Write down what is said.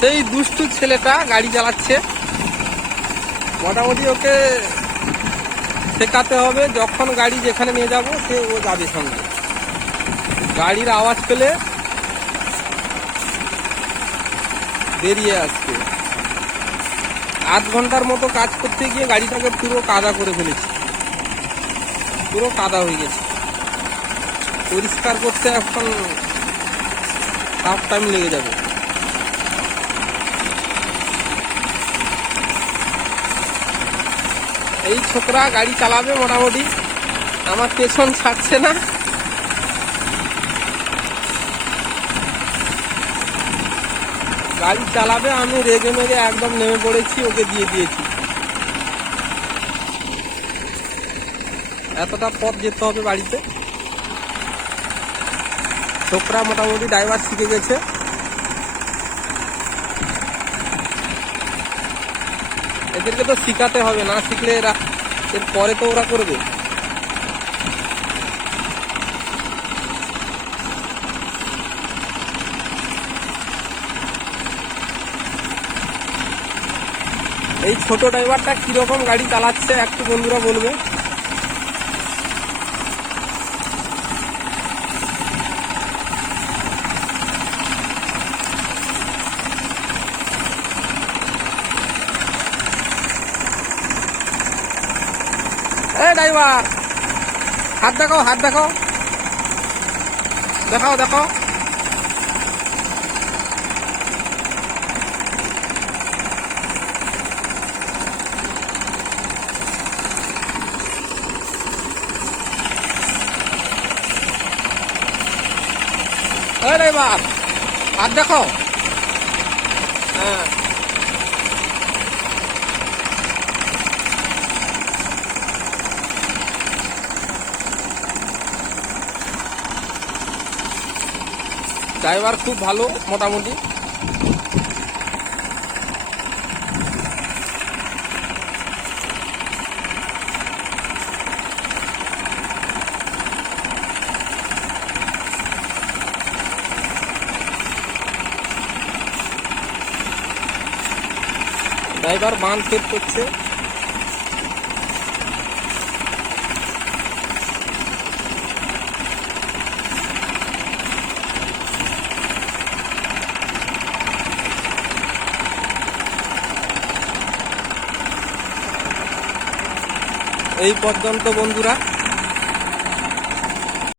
সেই দুষ্টু ছেলেটা গাড়ি চালাচ্ছে। মোটামুটি ওকে শেখাতে হবে, যখন গাড়ি যেখানে নিয়ে যাব ও যাবে সঙ্গে। গাড়ির আওয়াজ পেলে বেরিয়ে আসছে। 8 ঘন্টার মতো কাজ করতে গিয়ে গাড়িটাকে পুরো কাদা করে ফেলেছি, পুরো কাদা হয়ে গেছে। পরিষ্কার করতে এখন হাফ টাইম লেগে যাবে। এই ছোকরা গাড়ি চালাবে, মোটামুটি আমার পেছন ছাড়ছে না। গাড়ি চালাবে, আমি রেগে মেগে একদম নেমে পড়েছি, ওকে দিয়ে দিয়েছি। এতটা পথ যেতে হবে বাড়িতে। ছোকরা মোটামুটি ড্রাইভার শিখে গেছে। এদেরকে তো শিখাতে হবে, না শিখলে এর পরে তো ওরা করবে। এই ছোট ড্রাইভারটা কিরকম গাড়ি চালাচ্ছে একটু বন্ধুরা বলবে। ড্রাইভার হাত দেখাও, হাত দেখাও, দেখাও দেখাও। ড্রাইভার হাত দেখো। হ্যাঁ, ড্রাইভার খুব ভালো মোটামুটি। ড্রাইভার বাঁধ সেট করছে। এই পর্যন্ত বন্ধুরা।